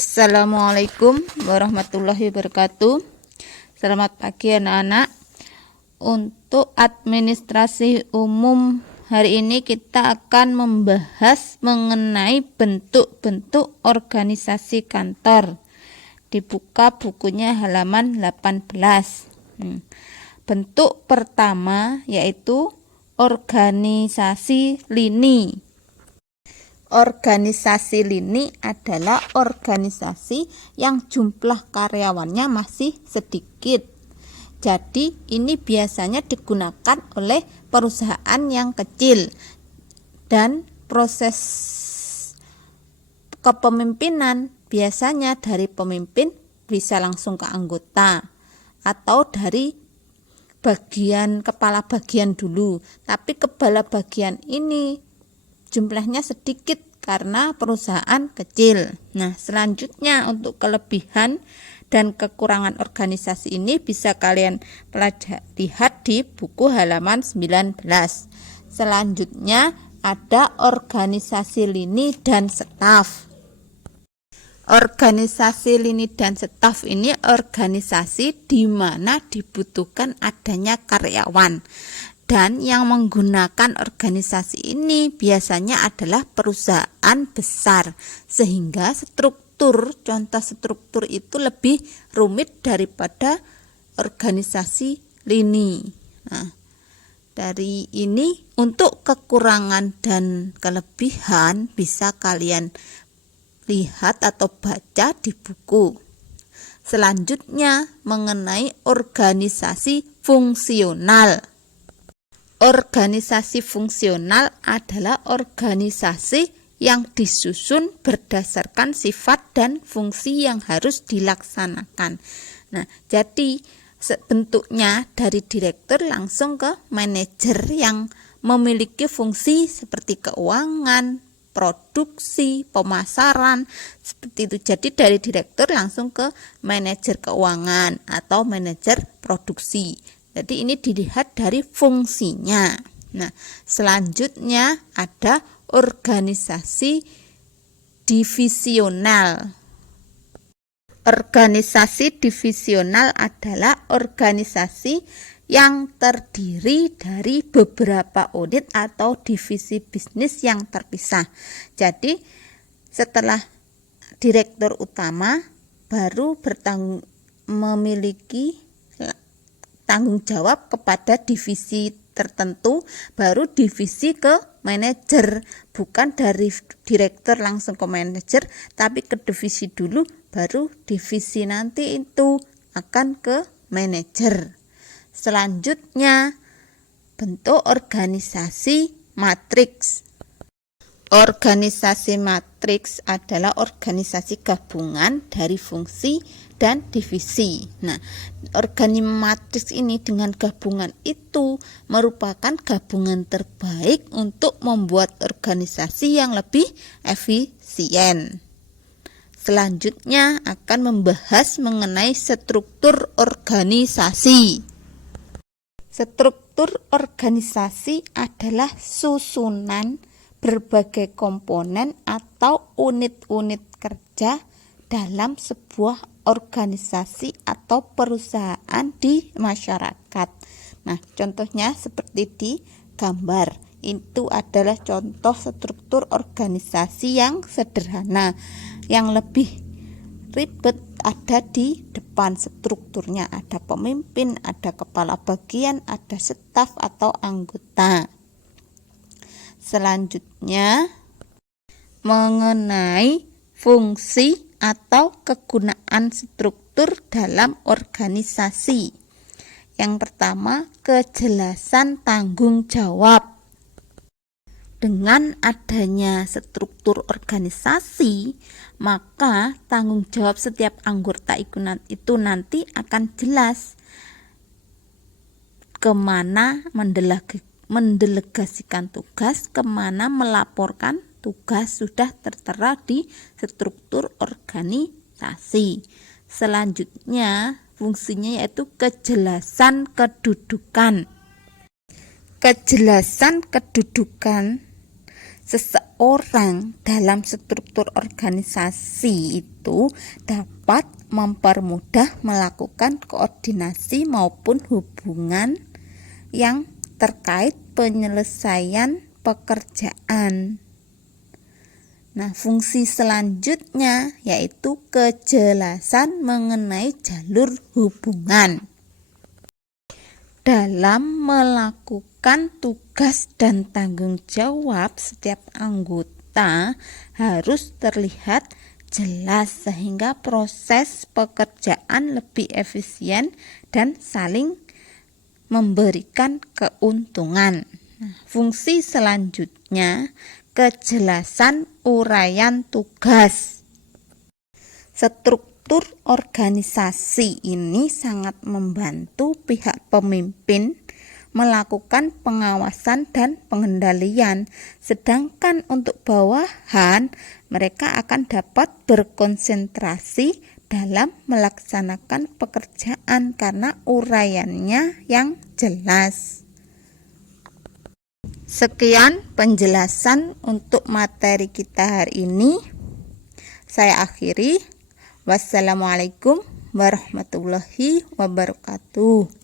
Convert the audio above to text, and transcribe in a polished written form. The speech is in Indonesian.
Assalamualaikum warahmatullahi wabarakatuh. Selamat pagi anak-anak. Untuk administrasi umum hari ini kita akan membahas mengenai bentuk-bentuk organisasi kantor. Dibuka bukunya halaman 18. Bentuk pertama yaitu organisasi lini. Organisasi lini adalah organisasi yang jumlah karyawannya masih sedikit. Jadi ini biasanya digunakan oleh perusahaan yang kecil dan proses kepemimpinan biasanya dari pemimpin bisa langsung ke anggota atau dari kepala bagian dulu. Tapi kepala bagian ini jumlahnya sedikit karena perusahaan kecil. Nah, selanjutnya untuk kelebihan dan kekurangan organisasi ini bisa kalian lihat di buku halaman 19. Selanjutnya ada organisasi lini dan staf. Organisasi lini dan staf ini organisasi di mana dibutuhkan adanya karyawan. Dan yang menggunakan organisasi ini biasanya adalah perusahaan besar, sehingga contoh struktur itu lebih rumit daripada organisasi lini. Nah, dari ini untuk kekurangan dan kelebihan bisa kalian lihat atau baca di buku. Selanjutnya mengenai organisasi fungsional. Organisasi fungsional adalah organisasi yang disusun berdasarkan sifat dan fungsi yang harus dilaksanakan. Nah, jadi bentuknya dari direktur langsung ke manajer yang memiliki fungsi seperti keuangan, produksi, pemasaran, seperti itu. Jadi dari direktur langsung ke manajer keuangan atau manajer produksi. Jadi ini dilihat dari fungsinya. Nah, selanjutnya ada organisasi divisional. Organisasi divisional adalah organisasi yang terdiri dari beberapa unit atau divisi bisnis yang terpisah. Jadi setelah direktur utama baru memiliki tanggung jawab kepada divisi tertentu, baru divisi ke manajer, bukan dari direktur langsung ke manajer, tapi ke divisi dulu, baru divisi nanti itu akan ke manajer. Selanjutnya bentuk organisasi matriks. Organisasi matriks adalah organisasi gabungan dari fungsi dan divisi. Nah, organisasi matriks ini dengan gabungan itu merupakan gabungan terbaik untuk membuat organisasi yang lebih efisien. Selanjutnya akan membahas mengenai struktur organisasi. Struktur organisasi adalah susunan berbagai komponen atau unit-unit kerja dalam sebuah organisasi atau perusahaan di masyarakat. Nah, contohnya seperti di gambar. Itu adalah contoh struktur organisasi yang sederhana. Yang lebih ribet ada di depan strukturnya. Ada pemimpin, ada kepala bagian, ada staf atau anggota. Selanjutnya mengenai fungsi atau kegunaan struktur dalam organisasi. Yang pertama, kejelasan tanggung jawab. Dengan adanya struktur organisasi, maka tanggung jawab setiap anggota itu nanti akan jelas kemana mendelegasikan tugas, kemana melaporkan tugas, sudah tertera di struktur organisasi. Selanjutnya fungsinya yaitu kejelasan kedudukan. Kejelasan kedudukan orang dalam struktur organisasi itu dapat mempermudah melakukan koordinasi maupun hubungan yang terkait penyelesaian pekerjaan. Nah, fungsi selanjutnya yaitu kejelasan mengenai jalur hubungan. Dalam melakukan tugas dan tanggung jawab, setiap anggota harus terlihat jelas sehingga proses pekerjaan lebih efisien dan saling memberikan keuntungan. Nah, fungsi selanjutnya kejelasan uraian tugas. Struktur organisasi ini sangat membantu pihak pemimpin melakukan pengawasan dan pengendalian, sedangkan untuk bawahan mereka akan dapat berkonsentrasi dalam melaksanakan pekerjaan karena uraiannya yang jelas. Sekian penjelasan untuk materi kita hari ini. Saya akhiri. Wassalamualaikum warahmatullahi wabarakatuh.